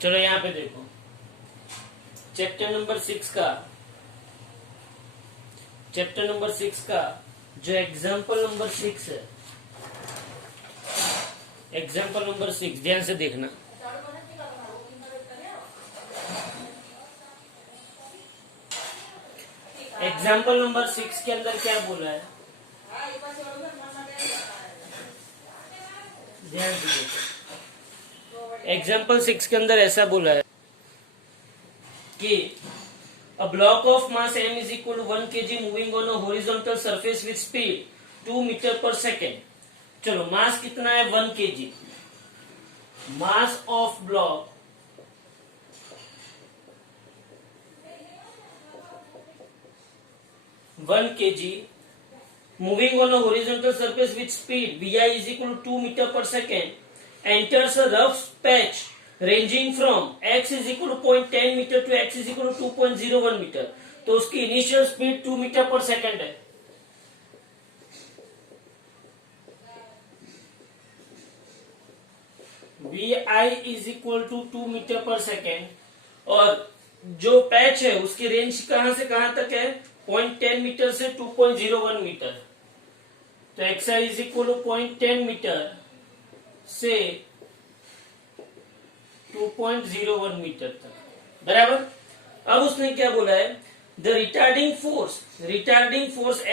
चलो यहाँ पे देखो, चैप्टर नंबर 6 का जो एग्जाम्पल नंबर 6 है, एग्जाम्पल नंबर 6 ध्यान से देखना। एग्जाम्पल नंबर 6 के अंदर क्या बोला है, ध्यान से देखो। एग्जाम्पल 6 के अंदर ऐसा बोला है कि a block of mass m is equal to 1 kg moving on a horizontal surface with speed 2 meter per second। चलो मास कितना है 1 kg, mass of block one kg moving on a horizontal surface with speed vi is equal to 2 meter per second enters a rough patch ranging from x is equal to 0.10 meter to x is equal to 2.01 meter। तो उसकी initial speed 2 metre पर second है। vi is equal to 2 metre पर second और जो patch है उसकी range कहां से कहां तक है, 0.10 मीटर से 2.01 मीटर। तो xi is equal to 0.10 metre से 2.01 मीटर तक, बराबर। अब उसने क्या बोला है, the retarding force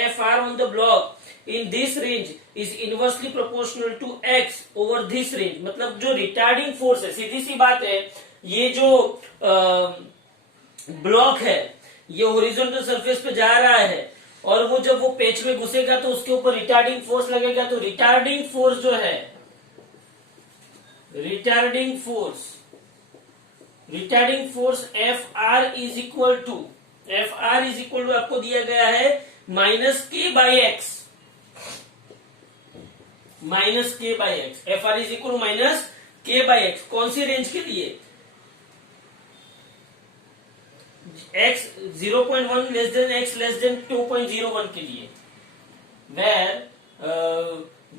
Fr on the block in this range is inversely proportional to x over this range. मतलब जो रिटार्डिंग फोर्स है, सीधी सी बात है, ये जो ब्लॉक है ये हॉरिजॉन्टल सरफेस पे जा रहा है और वो जब वो पेच में घुसेगा तो उसके ऊपर रिटार्डिंग फोर्स लगेगा। तो रिटार्डिंग फोर्स जो है, retarding force Fr is equal to आपको दिया गया है -k/x, Fr is equal to -k/x। कौन सी रेंज के लिए, x 0.1 less than x less than 2.01 के लिए, where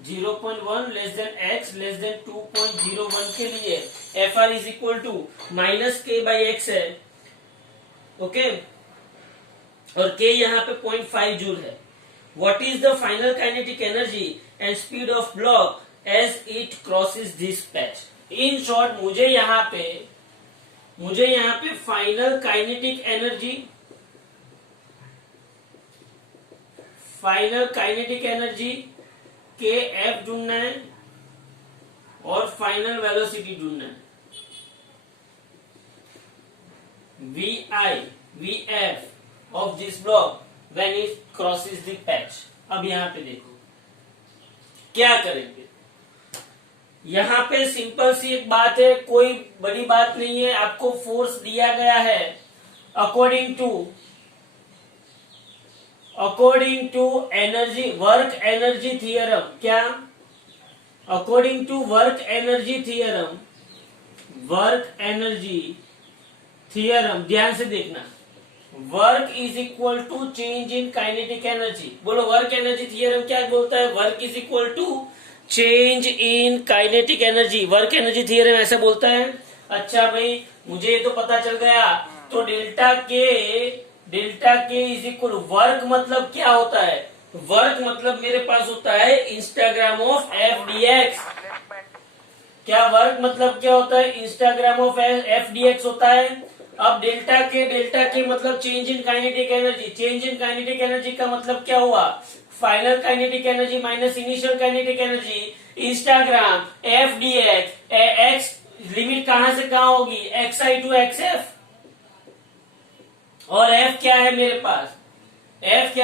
0.1 less than x less than 2.01 के लिए Fr is equal to -k/x है, ओके। और k यहाँ पे 0.5 जूल है। What is the final kinetic energy and speed of block as it crosses this patch. In short मुझे यहाँ पे फाइनल काइनेटिक एनर्जी के एफ ढूंढना है और फाइनल वेलोसिटी ढूंढना है, v f of this block when it crosses the patch. अब यहाँ पे देखो क्या करेंगे, यहाँ पे सिंपल सी एक बात है, कोई बड़ी बात नहीं है। आपको फोर्स दिया गया है according to work energy theorem. क्या, according to work energy theorem, ध्यान से देखना। Work is equal to change in kinetic energy. बोलो वर्क एनर्जी थियरम क्या बोलता है, work is equal to change in kinetic energy. Work energy theorem ऐसा बोलता है। अच्छा भाई, मुझे ये तो पता चल गया। तो डेल्टा के इज इक्वल, वर्क मतलब क्या होता है, वर्क मतलब मेरे पास होता है integral of F d x. क्या वर्क मतलब क्या होता है, integral of F d x होता है। अब डेल्टा के मतलब change in kinetic energy. Change in kinetic energy का मतलब क्या हुआ, final kinetic energy minus initial kinetic energy integral F d x. Limit कहां से कहां होगी, x i to x f. और एफ क्या है मेरे पास, -k/x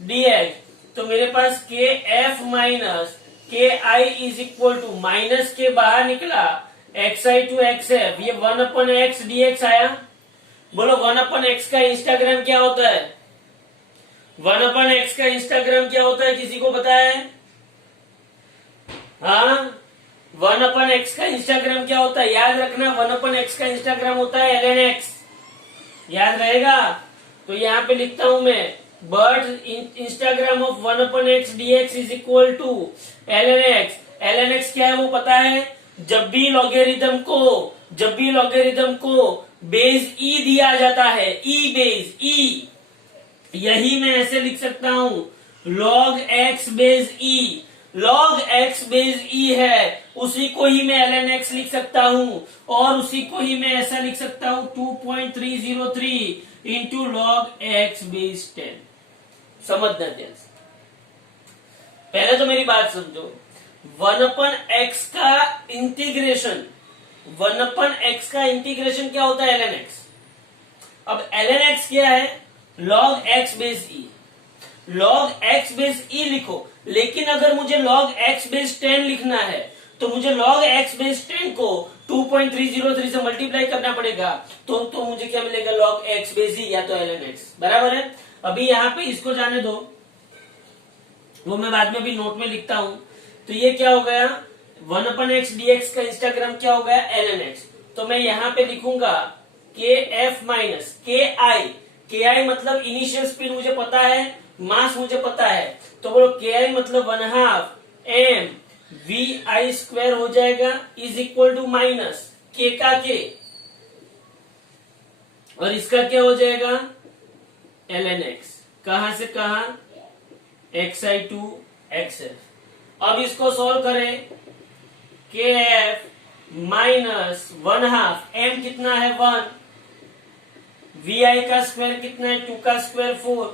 dx। तो मेरे पास के f minus K i is equal to, minus के बाहर निकला x i to x f, ये 1/x dx आया। बोलो 1/x का इंस्टाग्राम क्या होता है, 1/x का इंस्टाग्राम क्या होता है, किसी को पता है? हाँ, 1/x का इंस्टाग्राम क्या होता है, याद रखना। 1/x का इंस्टाग्राम होता है ln x, याद रहेगा। तो यहाँ पे लिखता हूं मैं, but integral of 1/x dx is equal to ln x। ln x क्या है वो पता है, जब भी लॉगेरिथम को बेस e दिया जाता है, e बेस e, यही मैं ऐसे लिख सकता हूं, log x base e, log x base e है, उसी को ही मैं ln x लिख सकता हूं, और उसी को ही मैं ऐसा लिख सकता हूं 2.303 इंटू log x बेस 10। समझना ध्यान से, पहले तो मेरी बात समझो, 1/x का इंटीग्रेशन, 1/x का इंटीग्रेशन क्या होता है, ln x। अब ln x क्या है, log x base e, log x base e लिखो, लेकिन अगर मुझे log x बेस 10 लिखना है तो मुझे log x बेस 10 को 2.303 से मल्टीप्लाई करना पड़ेगा, तो मुझे क्या मिलेगा, log x बेस e या तो ln x, बराबर है। अभी यहाँ पे इसको जाने दो, वो मैं बाद में भी नोट में लिखता हूं। तो ये क्या हो गया, 1/x dx का इंस्टाग्राम क्या हो गया, ln x। तो मैं यहाँ पे लिखूंगा kf माइनस ki मतलब इनिशियल स्पीड मुझे पता है, मास मुझे पता है, तो बोलो ki मतलब 1/2 m vi स्क्वायर हो जाएगा, is equal to minus k का k, और इसका क्या हो जाएगा, ln x। कहां से कहां, xi टू xf। अब इसको सॉल्व करें, kf माइनस 1/2 m कितना है 1, vi का स्क्वायर कितना है 2 का स्क्वायर 4,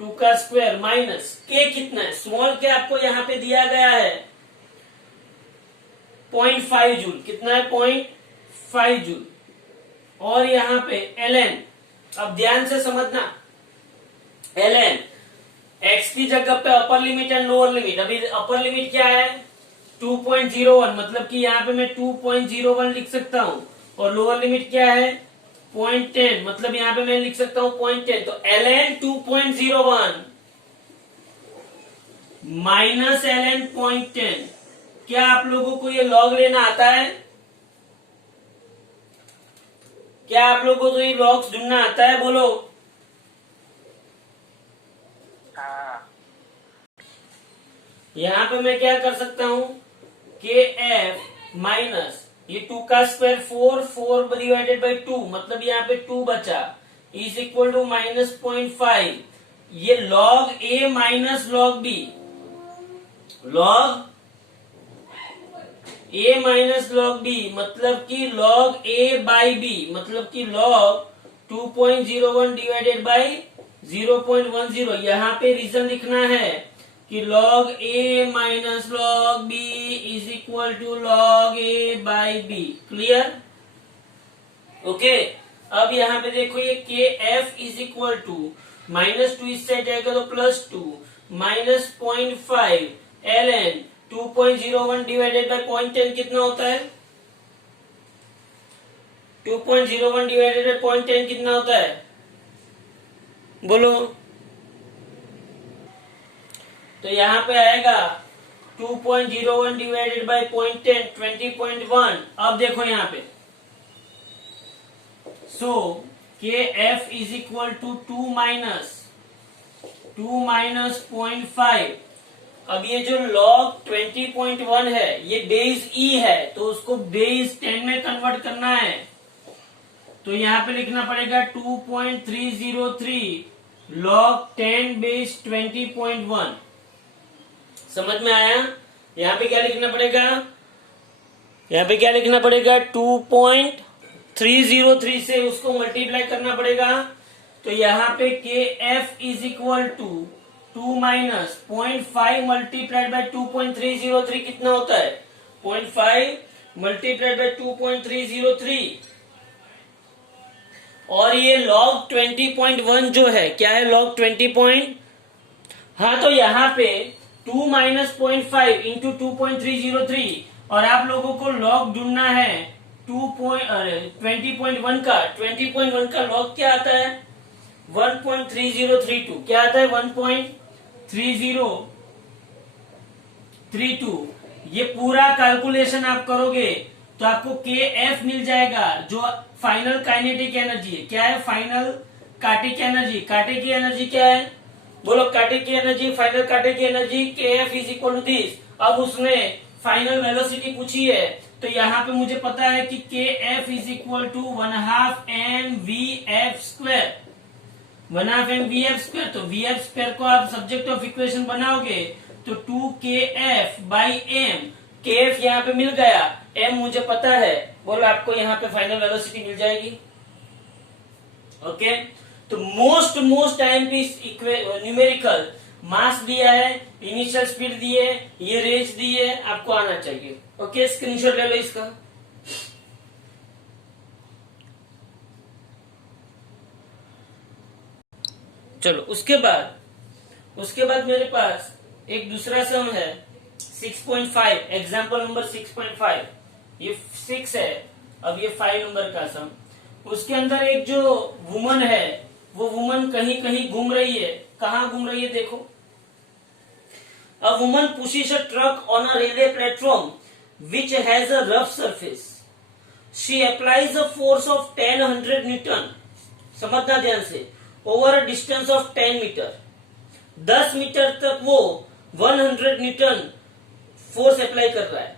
2 का स्क्वायर माइनस k कितना है, स्मॉल k आपको यहां पे दिया गया है 0.5 जूल, कितना है 0.5 जूल, और यहां पे ln, अब ध्यान से समझना, ln x की जगह पे upper limit and lower limit, अभी अपर लिमिट क्या है 2.01, मतलब कि यहाँ पे मैं 2.01 लिख सकता हूं, और लोअर लिमिट क्या है 0.10, मतलब यहाँ पे मैं लिख सकता हूं 0.10, तो ln 2.01 माइनस ln 0.10। क्या आप लोगों को ये लॉग लेना आता है, क्या आप लोगों को ये लॉग्स ढूंढना आता है, बोलो। यहां पे मैं क्या कर सकता हूं, के एफ माइनस ये 2 का स्क्वायर 4 डिवाइडेड बाई 2, मतलब यहाँ पे 2 बचा, इज इक्वल टू माइनस 0.5, ये लॉग ए माइनस लॉग बी, लॉग ए माइनस लॉग बी, मतलब कि लॉग ए बाई बी, मतलब कि लॉग 2.01 डिवाइडेड बाई 0.10। यहाँ पे रीजन लिखना है कि log a minus log b is equal to log a by b, clear, okay. अब यहाँ पे देखो ये के एफ इज इक्वल टू -2, इस साइड जाएगा तो +2 माइनस 0.5 ln 2.01 डिवाइडेड बाई 0.10 कितना होता है, 2.01 डिवाइडेड बाई 0.10 कितना होता है, बोलो। तो यहाँ पे आएगा 2.01 डिवाइडेड बाई 0.10 20.1। अब देखो यहाँ पे, so K F is equal to 2 minus 0.5। अब ये जो log 20.1 है ये बेस e है, तो उसको बेस 10 में कन्वर्ट करना है, तो यहाँ पे लिखना पड़ेगा 2.303 log 10 बेस 20.1। समझ में आया, यहाँ पे क्या लिखना पड़ेगा, यहाँ पे क्या लिखना पड़ेगा 2.303 से उसको मल्टीप्लाई करना पड़ेगा, तो यहाँ पे K F is equal to 2 minus 0.5 multiplied by 2.303 कितना होता है, 0.5 मल्टीप्लाइड बाई 2.303, और ये log 20.1 जो है क्या है, log 20. हाँ, तो यहाँ पे 2 माइनस 0.5 इंटू 2.303, और आप लोगों को लॉग ढूंढना है 20.1 का। 20.1 का लॉग क्या आता है 1.3032, क्या आता है 1.3032। ये पूरा कैलकुलेशन आप करोगे तो आपको के एफ मिल जाएगा, जो फाइनल काइनेटिक एनर्जी है। क्या है final kinetic energy, kinetic energy क्या है, बोलो kinetic energy, final kinetic energy के F is equal to this अब उसने फाइनल वेलोसिटी पूछी है, तो यहाँ पे मुझे पता है कि के F is equal to 1/2 mvf², 1/2 mvf²। तो vf² को आप सब्जेक्ट ऑफ इक्वेशन बनाओगे तो 2kf/m, kf यहाँ पे मिल गया, m मुझे पता है, बोलो आपको यहाँ पे फाइनल वेलोसिटी मिल जाएगी। ओके, तो मोस्ट आईएमपी न्यूमेरिकल मास दिया है, इनिशियल स्पीड दी है, ये रेंज दी है, आपको आना चाहिए। ओके, स्क्रीनशॉट ले लो इसका। चलो उसके बाद मेरे पास एक दूसरा सम है 6.5, एग्जाम्पल नंबर 6.5। ये 6 है, अब ये 5 नंबर का सम। उसके अंदर एक जो वुमन है, वो वुमन कहीं कहीं घूम रही है। कहाँ घूम रही है देखो। A woman pushes a truck on a railway platform which has a rough surface. She applies a force of 1000 Newton, समझना ध्यान से, over a distance of 10 metre. 10 metre तक वो 100 न्यूटन फोर्स अप्लाई कर रहा है।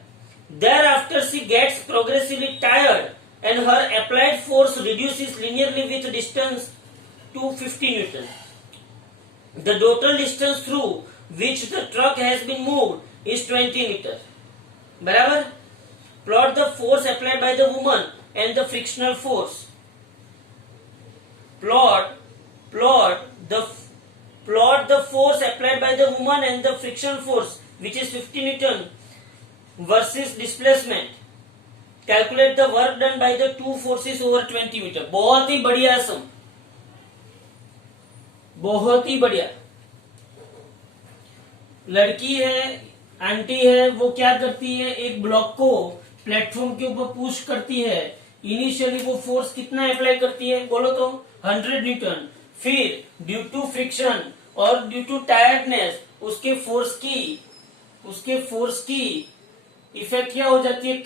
Thereafter she gets progressively tired and her applied force reduces linearly with distance to 50 Newton. The total distance through which the truck has been moved is 20 meter. बराबर। Plot the force applied by the woman and the frictional force. Plot the force applied by the woman and the frictional force, which is 50 Newton versus displacement. Calculate the work done by the two forces over 20 meter. बहुत ही बढ़िया सम, बहुत ही बढ़िया। लड़की है, aunty है, वो क्या करती है, एक ब्लॉक को प्लेटफॉर्म के ऊपर पुश करती है। इनिशियली वो फोर्स कितना अप्लाई करती है बोलो तो 100 न्यूटन। फिर ड्यू टू फ्रिक्शन और ड्यू टू टायर्डनेस उसके फोर्स की इफेक्ट क्या हो जाती है,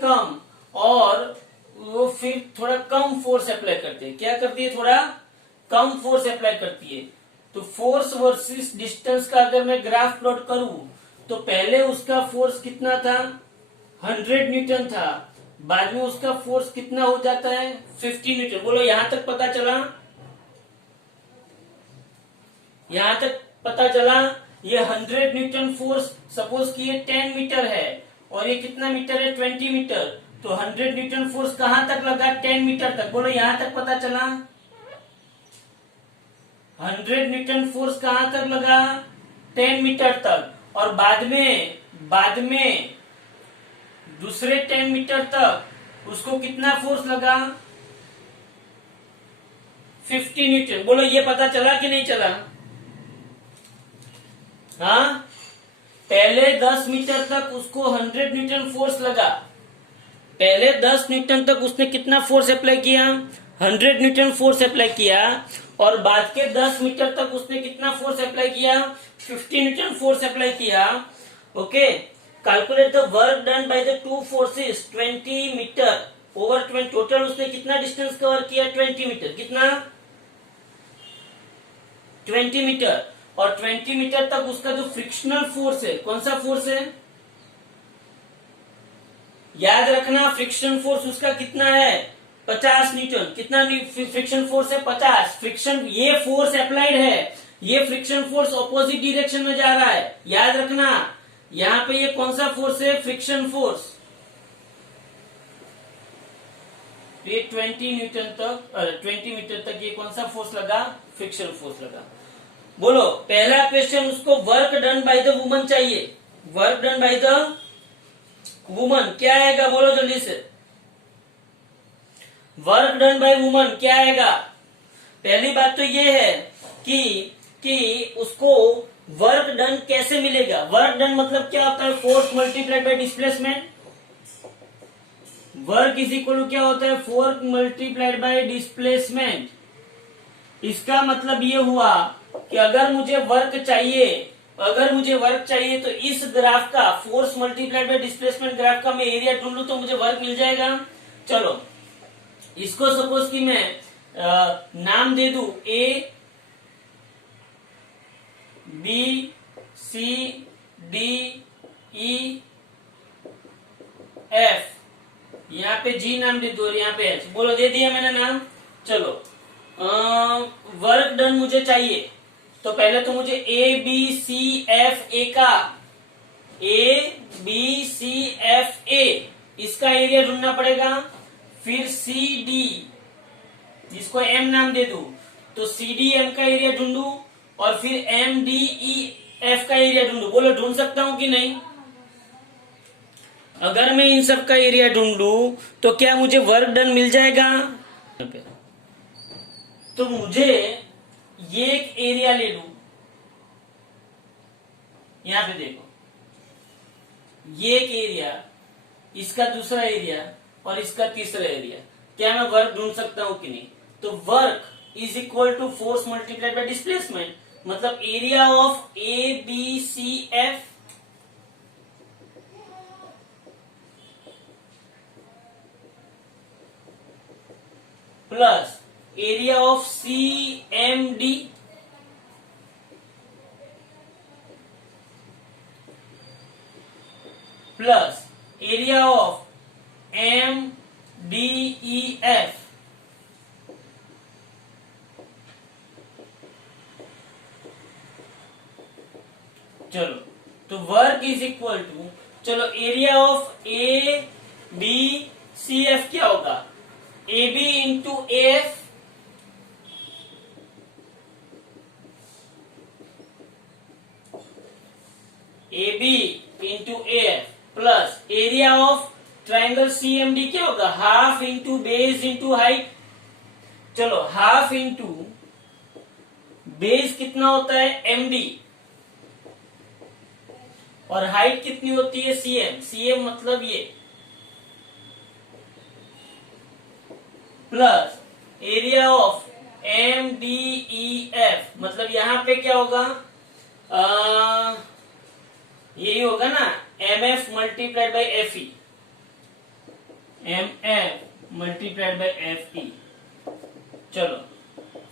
कम, और वो फिर थोड़ा कम फोर्स अप्लाई करते हैं। क्या करती है, थोड़ा कम फोर्स अप्लाई करती है। तो फोर्स वर्सेस डिस्टेंस का अगर मैं ग्राफ प्लॉट करूं तो पहले उसका फोर्स कितना था, 100 न्यूटन था, बाद में उसका फोर्स कितना हो जाता है, 50 न्यूटन। बोलो यहां तक पता चला। ये 100 न्यूटन फोर्स, सपोज कि ये 10 मीटर है और ये कितना मीटर है, 20 मीटर। तो 100 न्यूटन फोर्स कहां तक लगा, 10 मीटर तक। बोलो यहां तक पता चला। 100 न्यूटन फोर्स कहां तक लगा, 10 मीटर तक। और बाद में दूसरे 10 मीटर तक उसको कितना फोर्स लगा, 50 न्यूटन। बोलो ये पता चला कि नहीं चला। हाँ, पहले 10 मीटर तक उसको 100 न्यूटन फोर्स लगा। पहले 10 न्यूटन तक उसने कितना फोर्स अप्लाई किया, 100 न्यूटन फोर्स अप्लाई किया। और बाद के 10 मीटर तक उसने कितना फोर्स अप्लाई किया, 50 न्यूटन फोर्स अप्लाई किया। Okay, calculate the work done by the two forces 20 metre over 20। Total उसने कितना डिस्टेंस कवर किया, 20 मीटर। कितना, 20 मीटर। और 20 मीटर तक उसका जो फ्रिक्शनल फोर्स है, कौन सा फोर्स है, याद रखना, फ्रिक्शन फोर्स उसका कितना है, 50 न्यूटन। कितना फ्रिक्शन फोर्स है, 50। फ्रिक्शन, ये फोर्स अप्लाइड है, ये फ्रिक्शन फोर्स ऑपोजिट डायरेक्शन में जा रहा है, याद रखना। यहां पे ये कौन सा फोर्स है, फ्रिक्शन फोर्स। ये 20 न्यूटन तक, 20 मीटर तक ये कौन सा फोर्स लगा, फ्रिक्शन फोर्स लगा। बोलो पहला क्वेश्चन, उसको work done by the woman चाहिए। Work done by the woman क्या आएगा, बोलो जल्दी से। वर्क डन बाय वुमन क्या आएगा। पहली बात तो ये है कि उसको वर्क डन कैसे मिलेगा। वर्क डन मतलब क्या होता है, force multiplied by displacement. Work is equal to क्या होता है, फोर्स मल्टीप्लाइड बाय डिस्प्लेसमेंट। इसका मतलब ये हुआ कि अगर मुझे वर्क चाहिए तो इस ग्राफ का force multiplied by displacement graph का मैं एरिया ढूंढ लूं तो मुझे वर्क मिल जाएगा। चलो इसको सपोज कि मैं नाम दे दूं A B C D E F, यहाँ पे जी नाम दे दो और यहाँ पे एच। बोलो दे दिया मैंने नाम। चलो वर्क डन मुझे चाहिए, तो पहले तो मुझे ए बी सी एफ ए का, ए बी सी एफ ए इसका एरिया ढूंढना पड़ेगा। फिर सी डी, जिसको एम नाम दे दूं, तो सी डी एम का एरिया ढूंढू, और फिर एम डी ई एफ का एरिया ढूंढू। बोलो ढूंढ सकता हूं कि नहीं? अगर मैं इन सब का एरिया ढूंढू तो क्या मुझे वर्क डन मिल जाएगा? तो मुझे ये एक एरिया ले लू, यहां पे देखो, ये एक एरिया, इसका दूसरा एरिया और इसका तीसरा एरिया। क्या मैं वर्क ढूंढ सकता हूं कि नहीं? तो work is equal to force multiplied by displacement, मतलब area of A B C F plus area of C M D plus area of M D E F. चलो, तो वर्क इज इक्वल टू, चलो area of A B C F क्या होगा? A B into A F A B into A F plus area of triangle C M D क्या होगा? Half into base into height. चलो half into base कितना होता है? M D, और height कितनी होती है? सीएम। सीएम मतलब ये, plus area of M D E F, मतलब यहां पे क्या होगा? यही होगा ना, M F multiplied by F E, M F multiplied by F E. चलो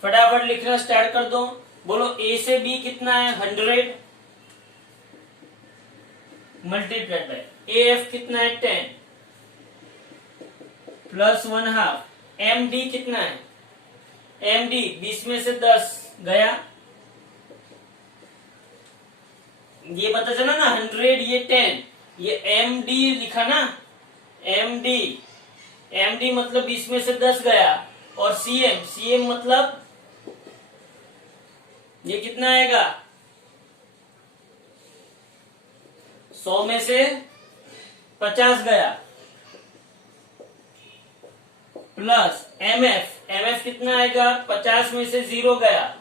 फटाफट लिखना स्टार्ट कर दो। बोलो ए से बी कितना है? 100 मल्टीप्लाइड बाई ए एफ कितना है? 10 प्लस 1/2। एम डी कितना है? एम डी 20 में से 10 गया, ये पता चला ना, 100 ये 10, ये एम डी लिखा ना, एम डी मतलब 20 में से 10 गया, और सीएम, सीएम मतलब ये कितना आएगा? 100 में से 50 गया, प्लस एमएफ, एमएफ कितना आएगा? 50 में से 0 गया,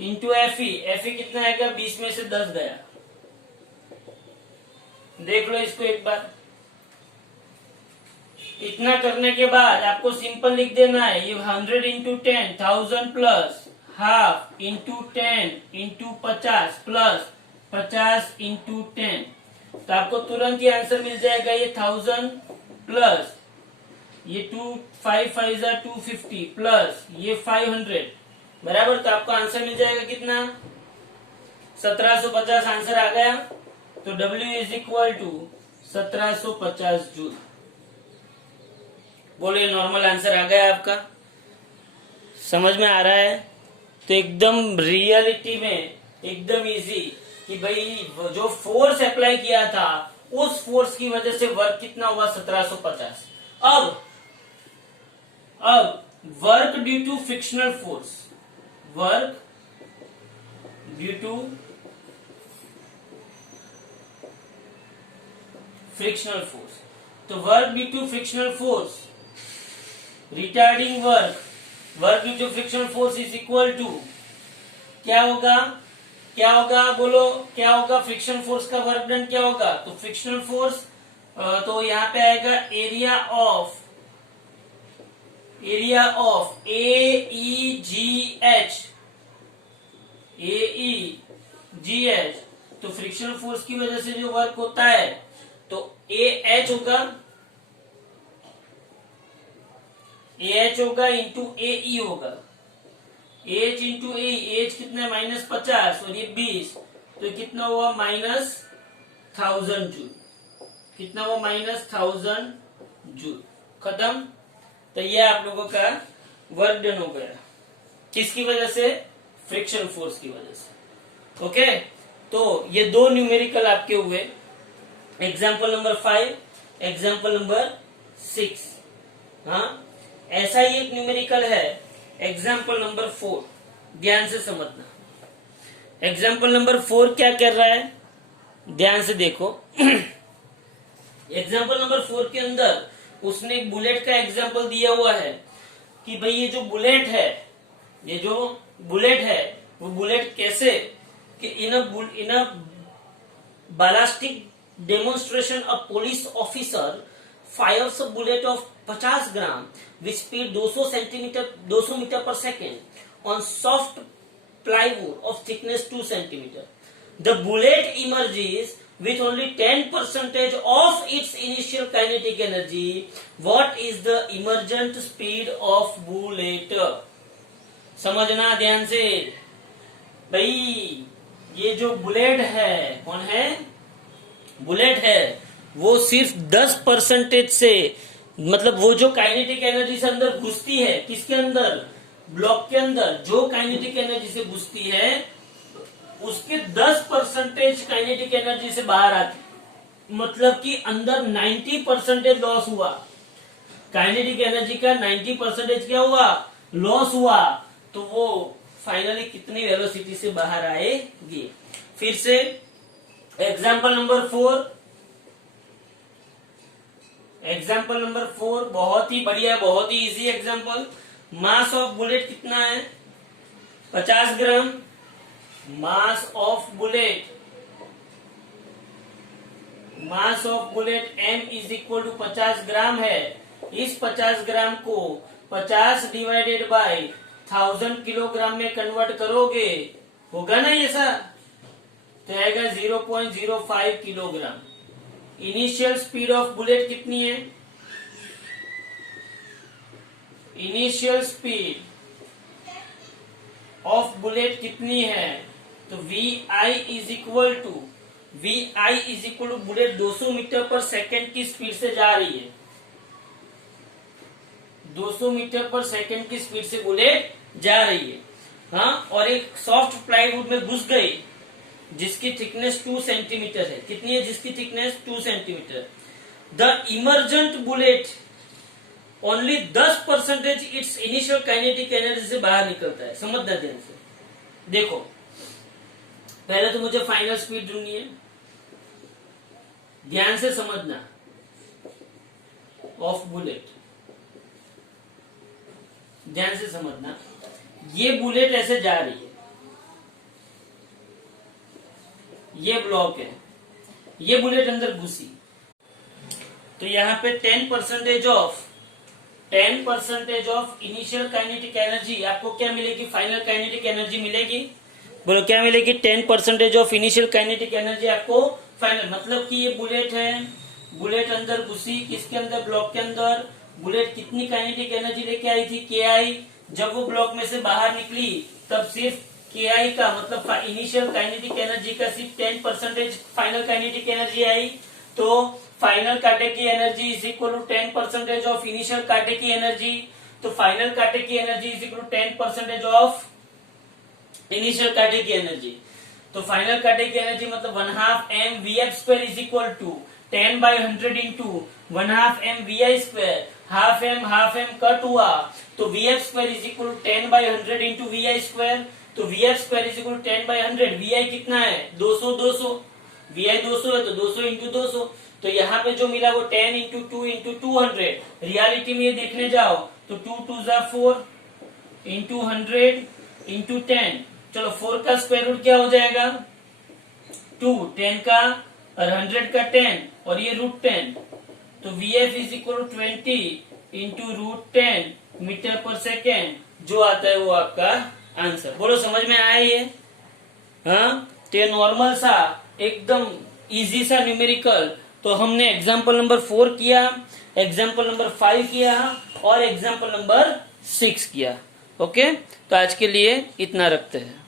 इंटू एफई, एफई कितना आएगा? 20 में से 10 गया। देख लो इसको एक बार। इतना करने के बाद आपको सिंपल लिख देना है, ये 100 into 10, 1000 plus half into 10 into 50 plus 50 into 10, तो आपको तुरंत ये आंसर मिल जाएगा। ये 1000 प्लस ये 5 250 प्लस ये 500 बराबर, तो आपको आंसर मिल जाएगा कितना? 1750 आंसर आ गया। तो W is equal to 1750 joule. बोलो ये नॉर्मल आंसर आ गया आपका, समझ में आ रहा है? तो एकदम रियलिटी में एकदम इजी कि भाई जो फोर्स अप्लाई किया था उस फोर्स की वजह से वर्क कितना हुआ? 1750। अब work due to frictional force, work due to frictional force, तो work due to frictional force, retarding work, work due to frictional force is equal to क्या होगा? क्या होगा? बोलो क्या होगा? फ्रिक्शन फोर्स का वर्क डन क्या होगा? तो फ्रिक्शनल फोर्स, तो यहाँ पे आएगा area of A E G H. तो फ्रिक्शनल फोर्स की वजह से जो वर्क होता है तो ए एच होगा इंटू ए ई होगा। एच इंटू ए, एच कितना है -50 और ये 20, तो कितना हुआ -1000 जूल। कितना हुआ -1000 जूल। खत्म। तो ये आप लोगों का वर्क डन हो गया। किसकी वजह से? फ्रिक्शन फोर्स की वजह से। ओके, तो ये दो न्यूमेरिकल आपके हुए, एग्जाम्पल नंबर 5, एग्जाम्पल नंबर 6। हाँ, ऐसा ही एक न्यूमेरिकल है एग्जाम्पल नंबर 4, ध्यान से समझना। एग्जाम्पल नंबर 4 क्या कर रहा है, ध्यान से देखो। एग्जाम्पल नंबर 4 के अंदर उसने एक बुलेट का एग्जाम्पल दिया हुआ है कि भाई ये जो बुलेट है, ये जो बुलेट है वो बुलेट कैसे कि इन अ ballistic demonstration a police officer fires a bullet of 50 gram with speed 200 meter per second on soft plywood of thickness 2 centimeter. The bullet emerges with only 10% of its initial kinetic energy. What is the emergent speed of bullet? समझना ध्यान से भाई, ये जो bullet है, कौन है? Bullet है, वो सिर्फ 10% से, मतलब वो जो काइनेटिक एनर्जी से अंदर घुसती है, किसके अंदर? ब्लॉक के अंदर जो काइनेटिक एनर्जी से घुसती है उसके 10% काइनेटिक एनर्जी से बाहर आती, मतलब कि अंदर 90% लॉस हुआ। काइनेटिक एनर्जी का 90% क्या हुआ? लॉस हुआ। तो वो फाइनली कितनी वेलोसिटी से बाहर आएगी? फिर से एग्जाम्पल नंबर 4, एग्जाम्पल नंबर 4 बहुत ही बढ़िया, बहुत ही easy example. Mass of bullet कितना है? 50 gram. Mass of bullet, mass of bullet m is equal to 50 gram है। इस 50 ग्राम को 50 डिवाइडेड बाय 1000 किलोग्राम में कन्वर्ट करोगे, होगा ना ऐसा? तो आएगा 0.05 kilogram. Initial speed of bullet कितनी है? इनिशियल स्पीड ऑफ बुलेट कितनी है? तो vi is equal to bullet 200 metre पर सेकेंड की स्पीड से जा रही है। 200 मीटर पर सेकेंड की स्पीड से बुलेट जा रही है। हाँ, और एक सॉफ्ट प्लाईवुड में घुस गई जिसकी थिकनेस 2 सेंटीमीटर है। कितनी है जिसकी thickness? 2 centimetre. The emergent bullet only 10% it's initial kinetic energy से बाहर निकलता है। समझना ध्यान से। देखो, पहले तो मुझे फाइनल स्पीड ढूंढनी है, ध्यान से समझना। ऑफ बुलेट, ध्यान से समझना। ये बुलेट ऐसे जा रही है, ये ब्लॉक है, ये बुलेट अंदर घुसी, तो यहाँ पे 10% ऑफ इनिशियल काइनेटिक एनर्जी आपको क्या मिलेगी? फाइनल काइनेटिक एनर्जी मिलेगी। बोलो क्या मिलेगी? 10% ऑफ इनिशियल काइनेटिक एनर्जी आपको फाइनल, मतलब कि ये बुलेट है, बुलेट अंदर घुसी, किसके अंदर? ब्लॉक के अंदर। बुलेट कितनी काइनेटिक एनर्जी लेके आई थी? KI। जब वो ब्लॉक में से बाहर निकली तब सिर्फ KI का, मतलब इनिशियल काइनेटिक एनर्जी का सिर्फ 10% फाइनल काइनेटिक एनर्जी आई। तो फाइनल कांटे की energy is equal to 10% of initial कांटे की एनर्जी। तो फाइनल कांटे की energy is equal to 10% of initial कांटे की एनर्जी। तो फाइनल कांटे की एनर्जी मतलब 1/2 mvf² is equal to 10/100 into 1/2 mvi²। Half M cut हुआ तो vf² is equal to 10/100 into vi²। तो vf² is equal to 10/100। vi कितना है? 200। vi 200 है तो 200 इंटू 200। तो यहाँ पे जो मिला वो 10 इंटू 2 इंटू 200। रियलिटी में ये देखने जाओ तो 2 2 जा 4 इंटू 100 इंटू 10। चलो 4 का स्क्वायर रूट क्या हो जाएगा? 2, 10 का और 100 का 10 और ये √10। तो vf is equal to 20 into √10 metre पर सेकेंड, जो आता है वो आपका आंसर। बोलो समझ में आया ये? हाँ, तो ये नॉर्मल सा एकदम इजी सा न्यूमेरिकल तो हमने एग्जाम्पल नंबर 4 किया, एग्जाम्पल नंबर 5 किया और एग्जाम्पल नंबर 6 किया। ओके, तो आज के लिए इतना रखते हैं।